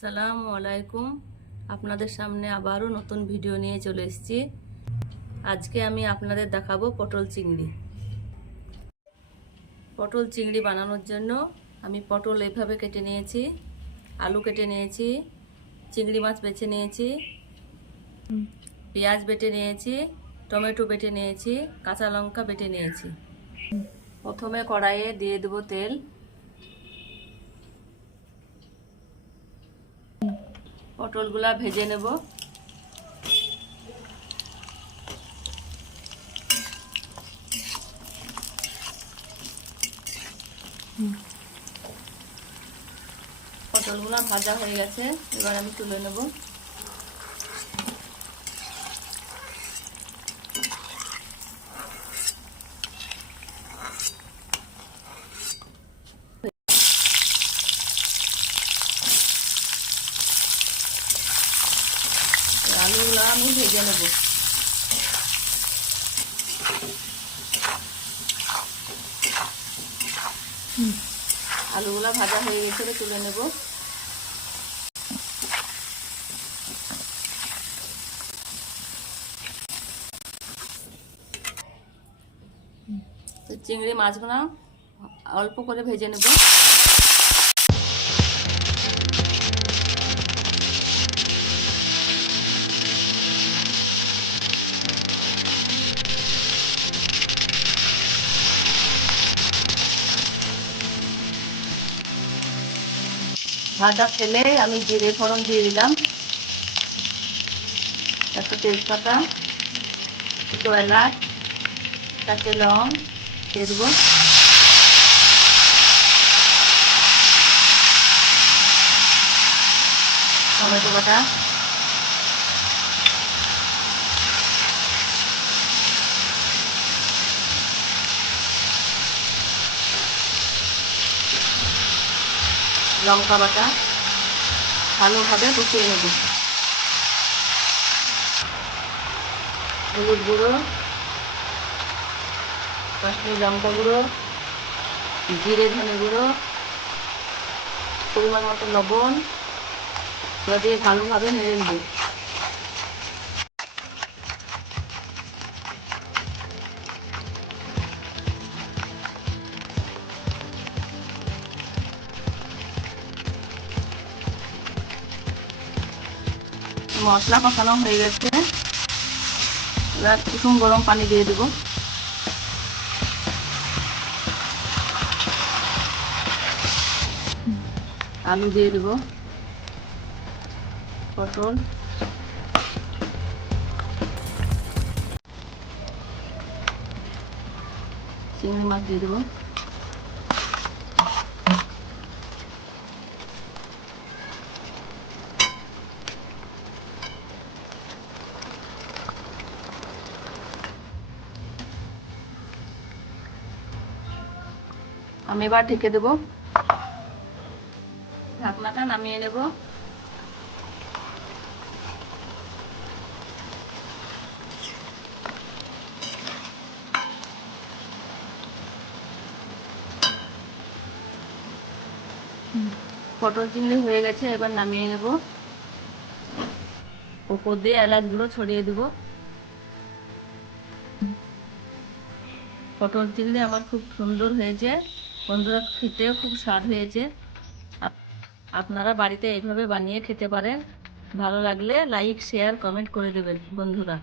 আসসালামু আলাইকুম। আপনাদের সামনে আবারও নতুন ভিডিও নিয়ে চলে এসেছি। আজকে আমি আপনাদের দেখাবো পটল চিংড়ি। পটল চিংড়ি বানানোর জন্য আমি পটল এভাবে কেটে নিয়েছি, আলু কেটে নিয়েছি, চিংড়ি মাছ বেছে নিয়েছি, পেঁয়াজ বেটে নিয়েছি, টমেটো বেটে নিয়েছি, কাঁচা লঙ্কা বেটে নিয়েছি। প্রথমে কড়াইয়ে দিয়ে দেবো তেল। পটলগুলা ভেজে নেব। পটলগুলা ভাজা হয়ে গেছে, এবার আমি তুলে নেব। আলুগুলো আমি ভেজে নেব। আলুগুলো ভাজা হয়ে গেছে, তুলে নেব। চিংড়ি মাছগুলো অল্প করে ভেজে নেব। ভাজা তেলে আমি জিরে ফোড়ন দিয়ে দিলাম, একটা তেজপাতা, দুটো এলাচ, চারটে লং দিয়ে দেবো। টমেটো বাটা, লঙ্কা বাটা ভালোভাবে কষিয়ে নেব। হলুদ গুঁড়ো, কাশ্মীরি লঙ্কা গুঁড়ো, জিরে ধনে গুঁড়ো, পরিমাণ মতো লবণ দিয়ে ভালোভাবে নেড়ে নেব। মশলা কষানো হয়ে গেছে, এবার কুসুম গরম পানি দিয়ে দেবো। আলু দিয়ে দেবো, পটল, চিংড়ি মাছ দিয়ে দেবো। আমি এবার ঢেকে দেবো, ঢাকনাটা নামিয়ে নেব। পটল চিংড়ি হয়ে গেছে, এবার নামিয়ে নেব। উপর দিয়ে এলাচ গুঁড়ো ছড়িয়ে দেবো। পটল চিংড়ি আমার খুব সুন্দর হয়েছে বন্ধুরা, খেতেও খুব স্বাদ হয়েছে। আপনারা বাড়িতে এইভাবে বানিয়ে খেতে পারেন। ভালো লাগলে লাইক, শেয়ার, কমেন্ট করে দেবেন বন্ধুরা।